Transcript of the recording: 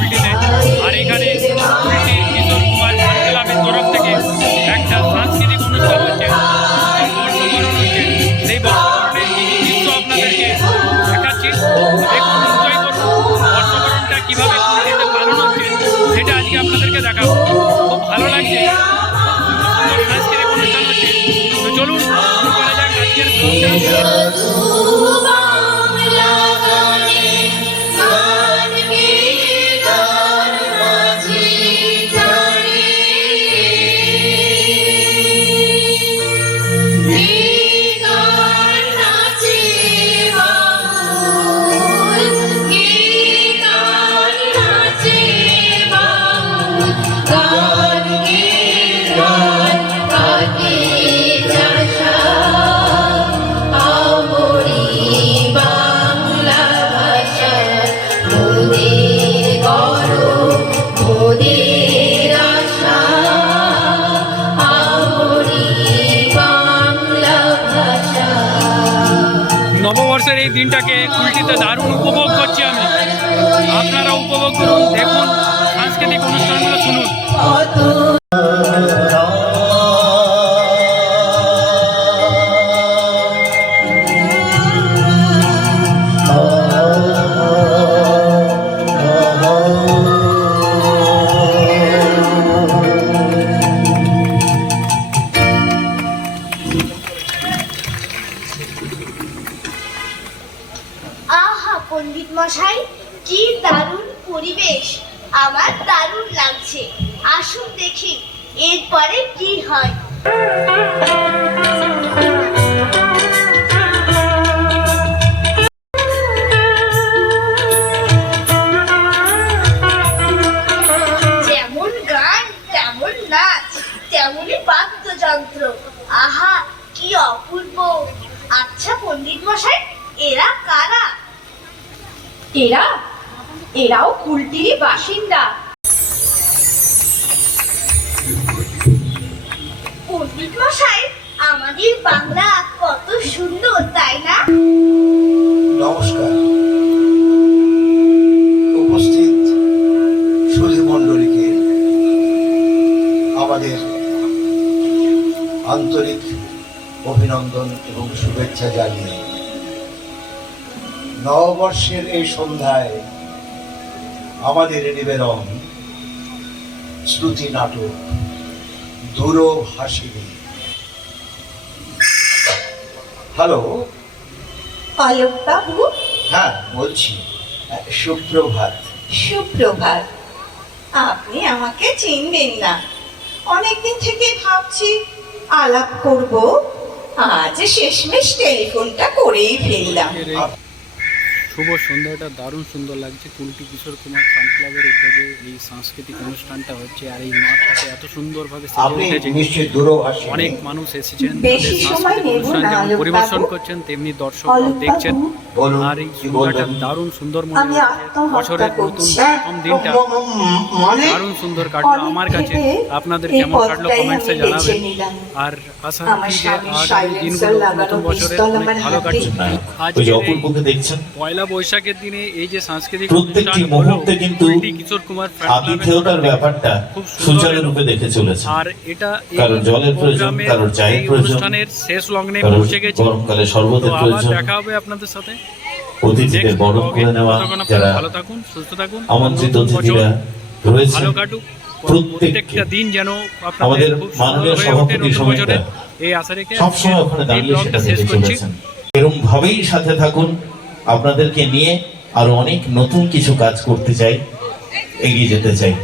পিটিতে আর এখানে কিশোর কুমার ক্লাবের তরফ থেকে নববর্ষের এই দিনটাকে কুলটিতে দারুণ উপভোগ করছি আমি। আপনারা উপভোগ করুন, দেখুন, সাংস্কৃতিক অনুষ্ঠানগুলো শুনুন। পণ্ডিত মশাই, কি দারুণ পরিবেশ। আমার দারুণ লাগছে। আসুন দেখি, এরপরে কি হয়। যেমন গান, তেমন নাচ, তেমনই বাদ্যযন্ত্র। আহা, কি অপূর্ব। আচ্ছা পণ্ডিত মশাই, এরা কারা? এরা? এরাও কুলটিরই বাসিন্দা। পণ্ডিত মশাই আমাদের বাংলা কত সুন্দর, তাই না? নমস্কার। উপস্থিত আমাদের আন্তরিক অভিনন্দন এবং শুভেচ্ছা জানিয়ে নববর্ষের এই সন্ধ্যায় আমাদের নিবেদন শ্রুতি নাটক দূরভাষিনী হ্যালো? অলোক বাবু হ্যাঁ বলছি। সুপ্রভাত। সুপ্রভাত। আপনি আমাকে চিনবেন না। অনেকদিন থেকে ভাবছি আলাপ করব। আজ শেষমেশ টেলিফোনটা করেই ফেললাম। শুভ সন্ধ্যাটা দারুণ সুন্দর লাগছে। কুলটি কিশোর কুমার ফান ক্লাবের উদ্যোগে এই সাংস্কৃতিক অনুষ্ঠানটা হচ্ছে আর এই মাঠটাকে এত সুন্দরভাবে অনেক মানুষ এসেছেন সাংস্কৃতিক অনুষ্ঠান যেমন পরিবেশন করছেন তেমনি দর্শক দেখছেন। আর এই সন্ধ্যাটা দারুণ সুন্দর মনে বছরের নতুন প্রথম দিনটা। মানে দারুণ সুন্দর কাটলো। আমার কাছে আপনাদের কেমন কাটলো কমেন্টসে জানাবেন। আর আশা রাখি যে আগামী দিনগুলো নতুন বছরের অনেক ভালো কাটছে আজ দেখছেন? পয়লা বৈশাখের দিনে এই যে সাংস্কৃতিক প্রত্যেকটি মুহূর্তে কিন্তু কিশোর কুমার আতিথেয়তার ব্যাপারটা খুব সুন্দর সুচারুরূপে দেখে চলেছে। আর এটা কারোর জলের প্রয়োজন, কারোর চায়ের প্রয়োজন, অনুষ্ঠানের শেষ লগ্নে পৌঁছে গেছি। গরমকালে শরবতের প্রয়োজন। দেখা হবে আপনাদের সাথে। অতিথিদের বরণ করে নেওয়া যারা ভালো থাকুন সুস্থ থাকুন আমন্ত্রিত অতিথিরা রয়েছেন। ভালো কাটুক। প্রত্যেকটা দিন যেন আপনাদের আমাদের মাননীয় সভাপতি বছরে। এই আশা রেখে সবসময় ওখানে দাঁড়িয়ে সেটা দেখে চলেছেন। এরকম ভাবেই সাথে থাকুন। আপনাদেরকে নিয়ে আরও অনেক নতুন কিছু কাজ করতে চাই এগিয়ে যেতে চাই।